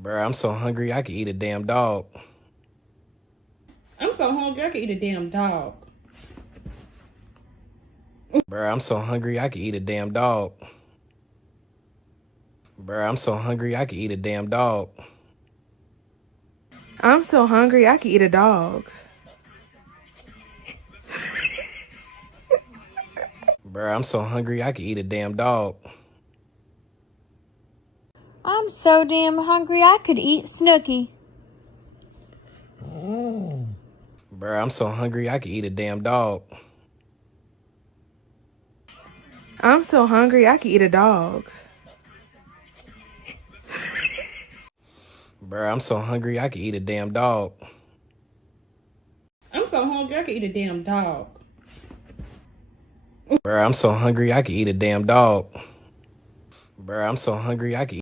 Bruh, I'm so hungry I could eat a damn dog. I'm so hungry I could eat a damn dog. Bruh, I'm so hungry I could eat a damn dog. Bruh, I'm so hungry I could eat a damn dog. I'm so hungry I could eat a dog. Bruh, I'm so hungry I could eat a damn dog. I'm so damn hungry I could eat Snooky. Bruh, I'm so hungry I could eat a damn dog. I'm so hungry I could eat a dog. Bruh, I'm so hungry I could eat a damn dog. I'm so hungry I could eat a damn dog. Bruh, I'm so hungry I could eat a damn dog. Bruh, I'm so hungry I could